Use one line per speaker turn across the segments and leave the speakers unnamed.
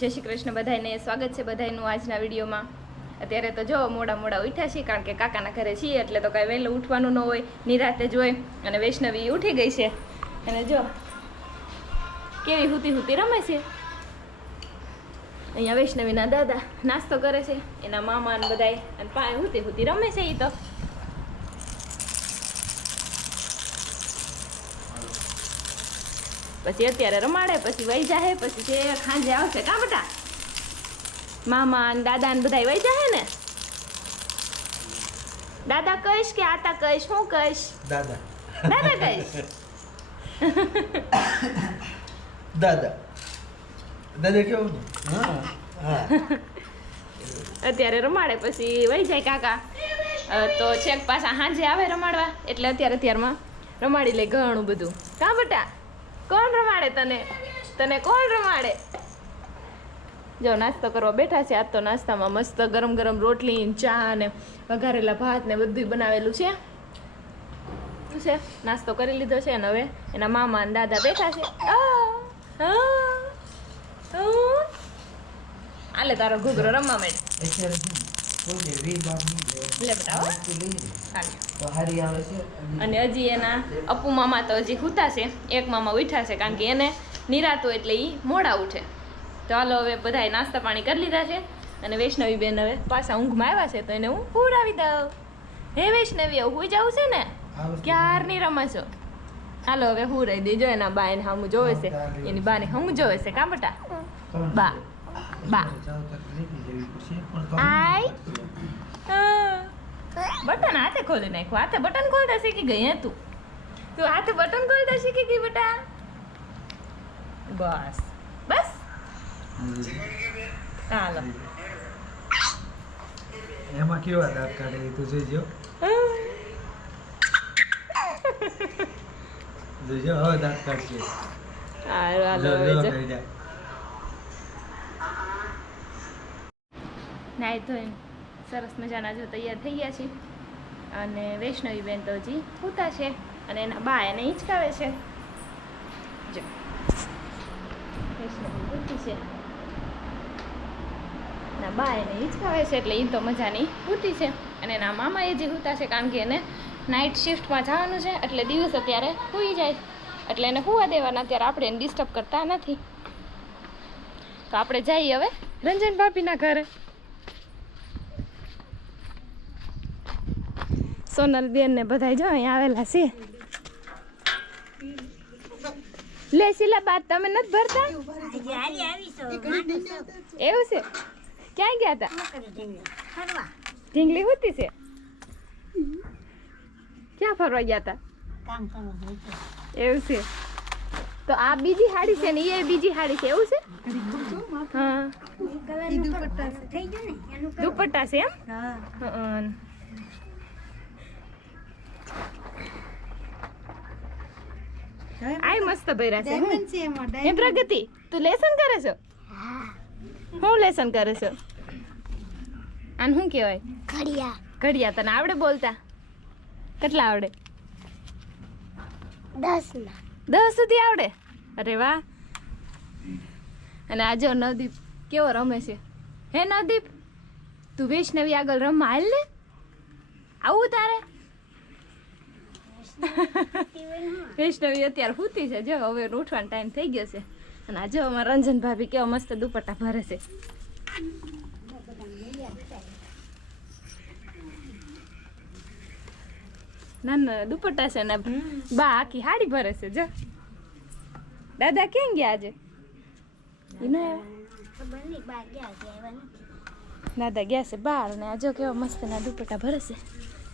જય શ્રી કૃષ્ણ બધાને સ્વાગત છે બધાનું આજના વિડીયોમાં. અત્યારે તો જો મોડા મોડા ઉઠ્યા છીએ કારણ કે કાકાના ઘરે છીએ એટલે તો કાંઈ વહેલું ઉઠવાનું ન હોય, નિરાતે જ હોય અને વૈષ્ણવી ઉઠી ગઈ છે. અને જો, કેવી હુતી હુતી રમે છે? અહીંયા વૈષ્ણવીના દાદા નાસ્તો કરે છે, એના મામા ને બધાય અને પાસે હુતી હુતી રમે છે એ તો. પછી અત્યારે રમાડે પછી વહી જાહે પછી જે ખાંજે આવશે. કા બટા? મામા ને દાદા ને બધા વહી જાહે ને? દાદા કહીશ કે આતા કહીશ? હું કહીશ?
દાદા.
દાદા કહીશ?
દાદા. દાદા કેવું હા
અત્યારે રમાડે પછી વહી જાય કાકા. તો છેક પાછા સાંજે આવે રમાડવા. એટલે અત્યારે અત્યારમાં રમાડી લે ઘણું બધું. કા બેટા? કોણ રમાડે તને? તને કોણ રમાડે? જો નાસ્તો કરવા બેઠા છે, આજ તો નાસ્તામાં મસ્ત ગરમ ગરમ રોટલી ચા ને વઘારેલા ભાત ને બધું બનાવેલું છે. છે? નાસ્તો કરી લીધો છે અને હવે? એના મામા અને દાદા બેઠા છે. આલે તારો ઘૂઘરો રમવા માંડ. હો. અને હજી એના અપુ મામા તો હજી હુતા છે. એક મામા ઉઠ્યા છે કારણ કે એને નિરાતો એટલે એ મોડા ઉઠે. તો હાલો હવે બધાએ નાસ્તા પાણી કરી લીધા છે અને વૈષ્ણવી બેન હવે પાછા ઊંઘમાં આવ્યા છે તો એને હું પૂરાવી દઉં. હે વૈષ્ણવી હું જવું છે ને?
ક્યાર
ક્યારની રમે છો? હાલો હવે હુરાઈ દેજો એના બા એને હમું જોવે છે. એની બાને હમું જોવે છે કાં બેટા? બા. બા. આય. બટન હાથે ખોલી નાખ્યું. હાથે બટન ખોલતા શીખી ગઈ હે તું. તું હાથે બટન ખોલતા શીખી ગઈ બેટા. બસ. બસ. ચાલો
એમાં કેવા દાંત કાઢે એ તો જોઈજો જોઈજો હવે દાંત કાઢશે.
હાલો હાલો નાઈ ધોઈને સરસ મજાના જો તૈયાર થઈ ગયા છીએ અને વૈષ્ણવી બેન તો હજી પૂતા છે અને એના બા એને હિંચકાવે છે. જો. વૈષ્ણવી સૂતી છે. ના બા એને હિંચકાવે છે એટલે એ તો મજાની પૂતી છે. અને એના મામા એ જે સૂતા છે કારણ કે એને નાઇટ શિફ્ટમાં જવાનું છે એટલે દિવસ અત્યારે સૂઈ જાય. એટલે એને સુવા દેવાના અત્યારે આપણે એને ડિસ્ટર્બ કરતા નથી. તો આપણે જઈએ હવે રંજન ભાભીના ઘરે. સોનલ બેન ને બધા જો અહીંયા આવેલા છે. લે શીલા બાદ તમે નથી ભરતા? એવું છે? ક્યાં ગયા હતા ઢીંગલી હોતી છે? ક્યાં ફરવા ગયા હતા એવું છે. તો આ બીજી હાડી છે ને એ બીજી હાડી છે એવું છે? હા. દુપટ્ટા છે. એમ? હં. આય મસ્ત ભર્યા છે હું. એ પ્રગતિ તું લેસન કરે છો? હું લેસન કરે છો? આને શું કહેવાય?
ઘડિયા.
ઘડિયા તને આવડે બોલતા? કેટલા આવડે?
દસ ના
દસ સુધી આવડે? અરે વાહ. અને આજે નવદીપ કેવો રમે છે? હે નવદીપ તું વૈષ્ણવી આગળ રમવા હાલ ને? આવું તારે? વૈષ્ણવી અત્યારે સૂતી છે. જો, હવે ઉઠવાનો ટાઈમ થઈ ગયો છે. અને આજે અમારા રંજન ભાભી કેવા મસ્ત દુપટ્ટા ભરે છે. ના ના દુપટ્ટા છે ને, બા આખી હાડી ભરે છે, જો. દાદા કેમ ગયા આજે? દાદા ગયા છે બહાર ને આજો કેવા મસ્ત ના દુપટ્ટા ભરે છે.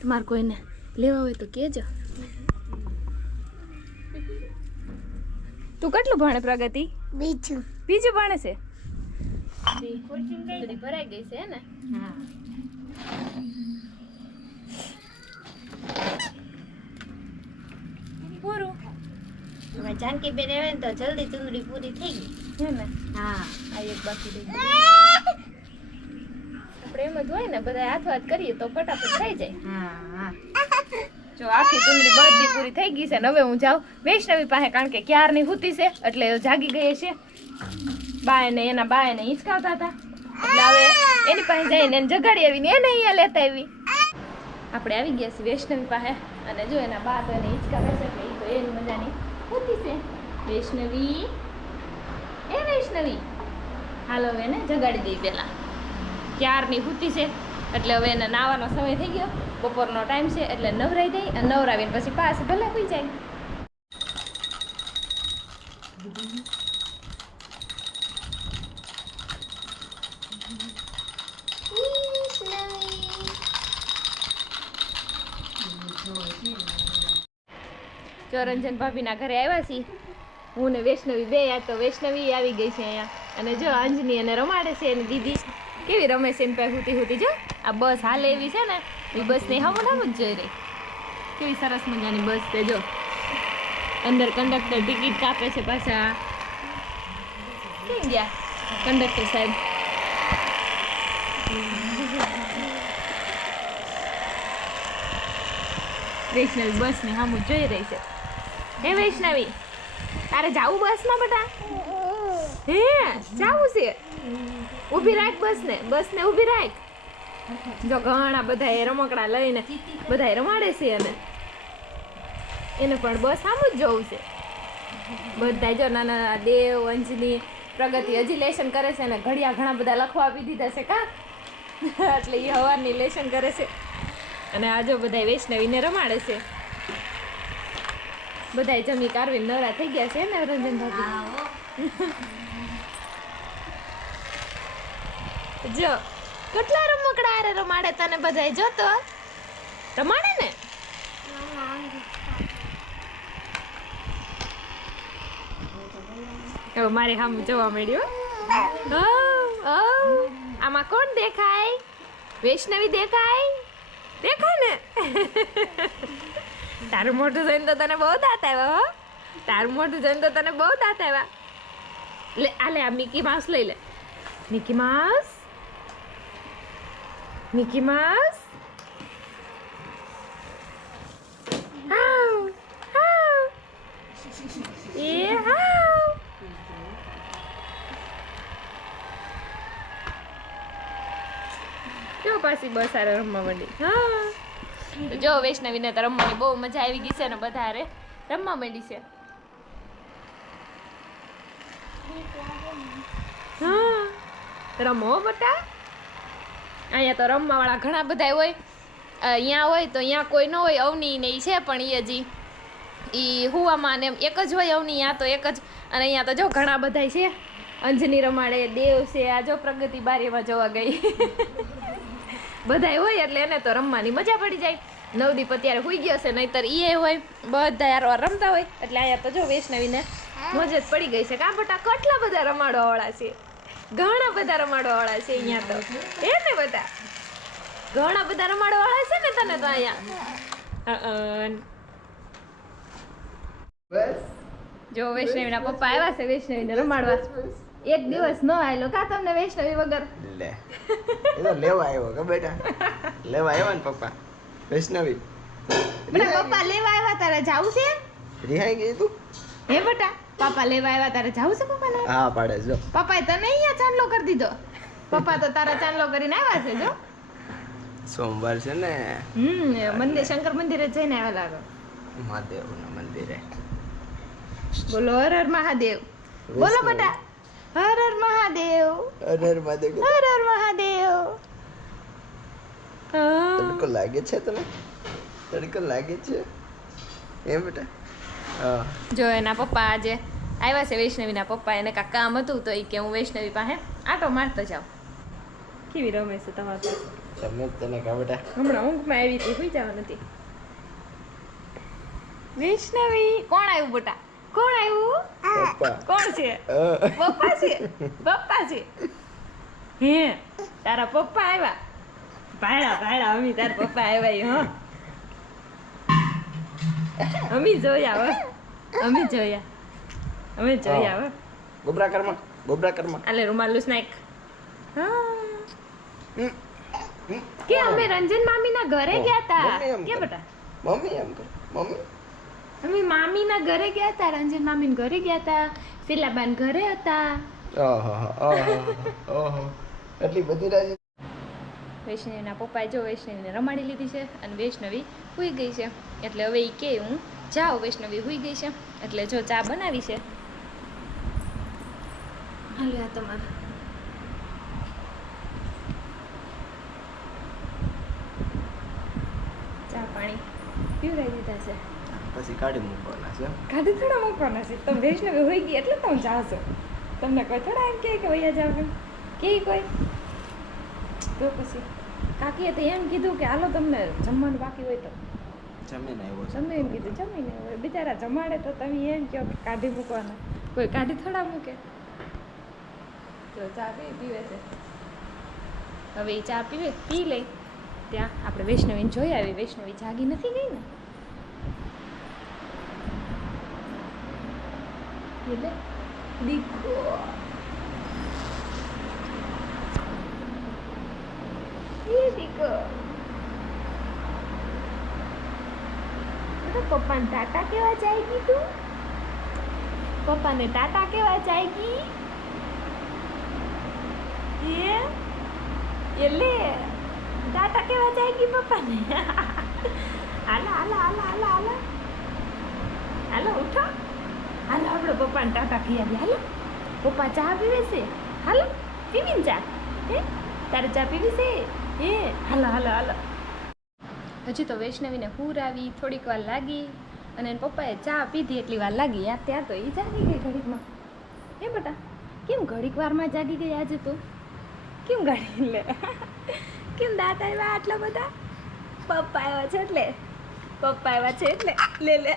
તમારે કોઈને લેવા હોય તો કહેજો તું કેટલું ભણે પ્રગતિ?
બીજું.
બીજું ભણે છે? બધી ભરાઈ ગઈ છે ને? પૂરું.
જાનકી બેન આવે ને તો જલ્દી ચુંદડી પૂરી થઈ ગઈ.
છે ને?
હા
આ એક બાકી રહી. આપણે એમ જ હોય ને બધા હાથ વાત કરીએ તો ફટાફટ થઈ જાય.
હા હા.
જો આખી ચુંદડી બધી પૂરી થઈ ગઈ છે ને હવે હું જાઉં વૈષ્ણવી પાસે, કારણ કે ક્યારની હુતી છે, એટલે જાગી ગઈ છે બાય ને એના બાય ને હિંચકાવતા હતા. એટલે હવે એની પાસે જઈને એને જગાડી આવીને એને અહીંયા લેતા આવી. આપણે આવી ગયા છીએ વૈષ્ણવી પાસે અને જો એના બા તો એને હિંચકાવે છે, એટલે તો એની મજાની હુતી છે. વૈષ્ણવી, એ વૈષ્ણવી. હાલો હવે એને જગાડી દઈ પહેલાં. ક્યારની હુતી છે? એટલે હવે એને નાવાનો સમય થઈ ગયો. બપોરનો ટાઈમ છે એટલે નવરાઈ દઈ અને નવરાવીને પછી પાસ ભલે હોઈ જાય. જો રંજન ભાભીના ઘરે આવ્યા છીએ. હું ને વૈષ્ણવી બે, આ તો વૈષ્ણવી આવી ગઈ છે અહીંયા. અને જો અંજની અને રમાડે છે એની દીદી. કેવી રમેશ એની પાસે હુતી હુતી, જો. આ બસ હાલે એવી છે ને, એ બસને હમ હમ જ જોઈ રહી. કેવી સરસ મજાની બસ છે, જો. અંદર કંડક્ટર ટિકિટ કાપે છે પાછા. કેમ ગયા? કંડક્ટર સાહેબ? વૈષ્ણવી બસને હમ જોઈ રહી છે. હે વૈષ્ણવી, તારે જાવું બસમાં બધા? હે, જાવું છે? ઊભી રાખ બસને બસને ઊભી રાખ. જો ઘણા બધા એ રમકડા લઈને બધા રમાડે છે એને. એને પણ બસ આમ જ જોવું છે. બધા જો નાના નાના દેવ અંજની પ્રગતિ હજી લેશન કરે છે અને ઘડિયા ઘણા બધા લખવા આપી દીધા છે કા? એટલે એ હવારની લેશન કરે છે. અને આજો બધા વૈષ્ણવીને રમાડે છે. બધા જમી કારવીને નવરા થઈ ગયા છે ને રંજન ભાભી જો, કેટલા રમકડા આરે રમાડે તને બધાય? જો તો. રમાડે ને? હવે મારે હામ જોવા મળ્યું આમાં કોણ દેખાય? વૈષ્ણવી દેખાય? દેખાય ને? તારું મોઢું જોઈને તો તને બહુ દાંત આવ્યા, હો? તારું મોઢું જોઈને તો તને બહુ દાંત આવ્યા. લે, આ લે, આ મિકી માઉસ લઈ લે. મિકી માઉસ મિકી માઉસ હાઉ પાછી બસ હારે રમવા માંડી. હા. વૈષ્ણવીને તો રમવાની બહુ મજા આવી ગઈ છે ને બધારે. રમવા માંડી છે. હા. રમો બટા. અહીંયા તો રમવા વાળા ઘણા બધા હોય. અહીંયા હોય તો અહીંયા કોઈ ન હોય, અવની ને છે પણ એ હજી. ઈ હુવામાં ને એક જ હોય અવની અહીંયા તો એક જ. અને અહીંયા તો જો ઘણા બધા છે. અંજની રમાડે, દેવ છે, આ જો પ્રગતિ બારીમાં જોવા ગઈ. બધાય હોય એટલે એને તો રમવાની મજા પડી જાય. નવદીપ અત્યારે હોઈ ગયો છે, નહીતર એ હોય. બધા યાર રમતા હોય. એટલે અહીંયા તો જો વૈષ્ણવીને મજા જ પડી ગઈ છે કા બટા કેટલા બધા રમાડવા વાળા છે. ઘણા બધા રમાડવા વાળા છે અહીંયા તો. એ ને બધા? ઘણા બધા રમાડવા વાળા છે ને તને તો અહીંયા. જો વૈષ્ણવીના પપ્પા આવ્યા છે વૈષ્ણવીને રમાડવા. એક દિવસ ન આવેલો કા તમને વૈષ્ણવી વગર?
લે. એ તો લેવા આવ્યો કે બેટા? લેવા આવ્યા ને પપ્પા? વૈષ્ણવી?
પપ્પા લેવા આવ્યા તારે? જાવું છે
રિહાઈ ગઈ તું?
હે બેટા? પપ્પા લેવા આવ્યા તારે જાવું છે પપ્પાને?
હા પાડે જો.
પપ્પાએ તને અહીંયા ચાંદલો કરી દીધો. પપ્પા તો તારા ચાંદલો કરીને આવ્યા છે જો.
સોમવાર છે ને.
હમ મંદિર શંકર મંદિરે જઈને આવ્યા લાગો.
મહાદેવના મંદિરે.
બોલો હર હર મહાદેવ. બોલો બેટા હર હર મહાદેવ.
અરે મહાદેવ.
હર હર મહાદેવ.
તડકો લાગે છે તને? તડકો લાગે છે? એમ બેટા?
જો એના પપ્પા આજે આવ્યા છે વૈષ્ણવીના પપ્પા એને કાકા આમ હતું તો એ કે હું વૈષ્ણવી પાસે આટો મારતો જાઉં. કેવી રમે છે તમારે?
તને કા બેટા
હમણાં ઊંઘમાં આવી હતી સુઈ જવા નથી. વૈષ્ણવી કોણ આવ્યું બેટા? કોણ આવ્યું? કોણ છે? પપ્પા છે? પપ્પા છે? હે તારા પપ્પા આવ્યા. ભાડા ભાડા અમી તારા પપ્પા આવ્યા હા. અમી જોયા હો. અમે જોયા. અમે જોયા હો.
ગોબરા કરમાં ગોબરા કરમાં.
આલે રૂમાલું સ્નેક. કે અમે રંજન મામીના ઘરે ગયા તા.
મમ્મી એમ
કે બેટા?
મમ્મી એમ કર. મમ્મી?
અમે મામીના ઘરે ગયા હતા રંજન મામીના ઘરે ગયા હતા શીલાબાન ઘરે હતા.
ઓહો ઓહો ઓહો. એટલી બધી રાજી
વૈષ્ણવીના પપ્પાએ જો વૈષ્ણવીને રમાડી લીધી છે અને વૈષ્ણવી હુઈ ગઈ છે. એટલે હવે એ કે હું જાઓ વૈષ્ણવી હુઈ ગઈ છે. એટલે જો ચા બનાવી છે. હાલો આ તમારે. ચા પાણી પીવડાવી દીધા છે.
પછી કાઢી મૂકવાના છે.
ગાડી થોડા મૂકવાના છે. તમે વૈષ્ણવી હોઈ ગઈ એટલે તમે છો તમને કોઈ થોડા એમ કે વૈયા જાવ કે કોઈ? તો પછી. કાકીએ તો એમ કીધું કે હાલો તમને જમવાનું બાકી હોય તો.
જમીને આવ્યો
તમે એમ કીધું જમીને હોય બિચારા જમાડે તો તમે એમ કહો કે કાઢી મૂકવાના. કોઈ કાઢી થોડા મૂકે. તો ચા પી પીવે છે. હવે એ ચા પીવે પી લઈ ત્યાં આપણે વૈષ્ણવીને જોઈ આવી. વૈષ્ણવી જાગી નથી ગઈ ને? એટલે દીકો એ દીકો તો પપ્પાને ટાટા કેવા જાયગી તું? પપ્પાને ટાટા કેવા જાયગી? એ? એટલે? ટાટા કેવા જાયગી પપ્પાને? હાલો હાલો હાલો હાલો હાલો. હાલો, ઉઠો. હાલો, આપણે પપ્પાને ટાટા આવીએ. હાલો. પપ્પા ચા પીવે છે? હાલો. પીવીને ચા હે? તારે ચા પીવી છે? હે? હાલો હાલો હાલો. હજી તો વૈષ્ણવીને પૂર આવી, થોડીક વાર લાગી અને એના પપ્પાએ ચા પીધી એટલી વાર લાગી. યાર ત્યાં તો એ જાગી ગઈ ઘડીકમાં. એ બેટા, કેમ ઘડીક વારમાં જાગી ગઈ આજે તું? કેમ ગાડી લે? કેમ દાંત આવ્યા આટલા બધા? પપ્પા આવ્યા છે એટલે. પપ્પા આવ્યા છે એટલે. લે લે.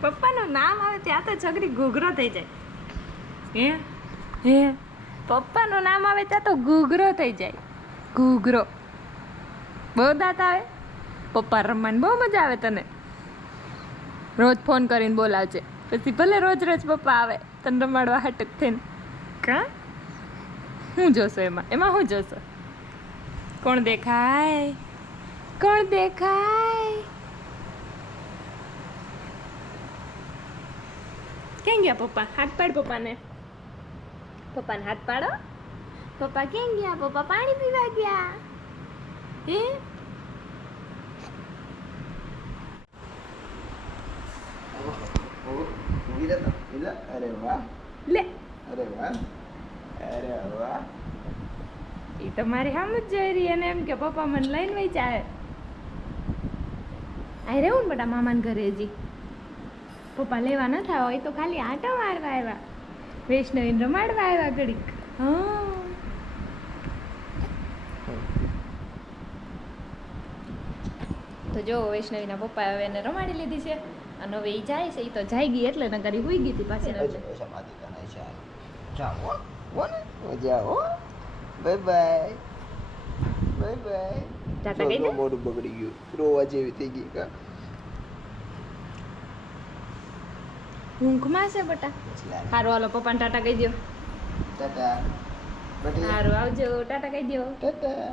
પપ્પાનું નામ આવે ત્યાં તો છોકરી ઘૂઘરો થઈ જાય. હે? હે? પપ્પાનું નામ આવે ત્યાં તો ઘૂઘરો થઈ જાય. ઘૂઘરો. બહુ દાંત આવે? પપ્પા રમવાની બહુ મજા આવે તને. રોજ ફોન કરીને બોલાવજે. પછી ભલે રોજ રોજ પપ્પા આવે તને રમાડવા હટક થઈને. કા? શું જોશો એમાં? એમાં શું જોશો? કોણ દેખાય? કોણ દેખાય? ક્યાં ગયા પપ્પા? હાથ પાડ પપ્પાને. પપ્પાને હાથ પાડો? પપ્પા ક્યાં ગયા? પપ્પા પાણી પીવા ગયા. હે? તમારી સામે જ જોઈ રહી અને એમ કે પપ્પા મને લઈને વહી આ રહેવું ને બધા મામાને ઘરે હજી. પપ્પા લેવા ન થાવ એ તો ખાલી આંટા મારવા આવ્યા. વૈષ્ણવીને રમાડવા આવ્યા ઘડીક. હા. તો જો વૈષ્ણવીના પપ્પા હવે એને રમાડી લીધી છે. અને હવે એ જાય છે એ તો જાય ગઈ એટલે નકર ઈ હુઈ ગઈ હતી પાછી
સમાધિ કરાય છે જાઓ ને મજા હો. Bye bye. Bye bye.
Tata કહી દે.
મોઢું બગડી ગયું. રોવા જેવી થઈ ગઈ કા.
ઊંઘમાં છે બટા? સારું હાલો પપ્પાને ટાટા કહી દો
ટાટા બટી
સારું આવજો ટાટા કહી દો
ટાટા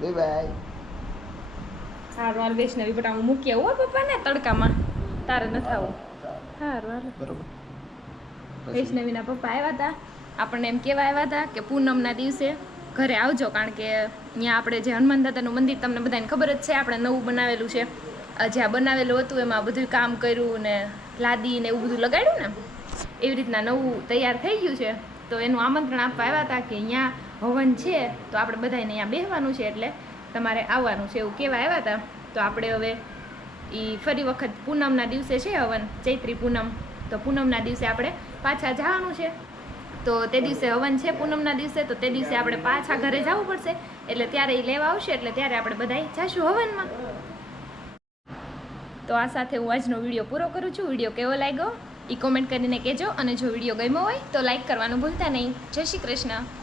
બાય બાય.
સારું હાલ વૈષ્ણવી બટ હું મૂકી આવું પપ્પાને તડકામાં. તારે ન આવું સારું હાલ.
બરોબર.
વૈષ્ણવીના પપ્પા આવ્યા હતા આપણને એમ કહેવા આવ્યા હતા કે પૂનમના દિવસે ઘરે આવજો કારણ કે અહીંયા આપણે જે હનુમાન દાદાનું મંદિર તમને બધાને ખબર જ છે આપણે નવું બનાવેલું છે. જે જ્યાં બનાવેલું હતું એમાં બધું કામ કર્યું ને લાદી ને એવું બધું લગાડ્યું ને એવી રીતના નવું તૈયાર થઈ ગયું છે. તો એનું આમંત્રણ આપવા આવ્યા હતા કે અહીંયા હવન છે તો આપણે બધાને અહીંયા બેસવાનું છે એટલે તમારે આવવાનું છે એવું કહેવા આવ્યા હતા. તો આપણે હવે એ ફરી વખત પૂનમના દિવસે છે હવન, ચૈત્રી પૂનમ. તો પૂનમના દિવસે આપણે પાછા જવાનું છે. તો તે દિવસે હવન છે પૂનમના દિવસે, તો તે દિવસે આપણે પાછા ઘરે જવું પડશે. એટલે ત્યારે એ લેવા આવશે, એટલે ત્યારે આપણે બધાએ જઈશું હવનમાં. તો આ સાથે હું આજનો વીડિયો પૂરો કરું છું. વીડિયો કેવો લાગ્યો? એ કોમેન્ટ કરીને કહેજો. અને જો વીડિયો ગમ્યો હોય તો લાઈક કરવાનું ભૂલતા નહીં. જય શ્રી કૃષ્ણ.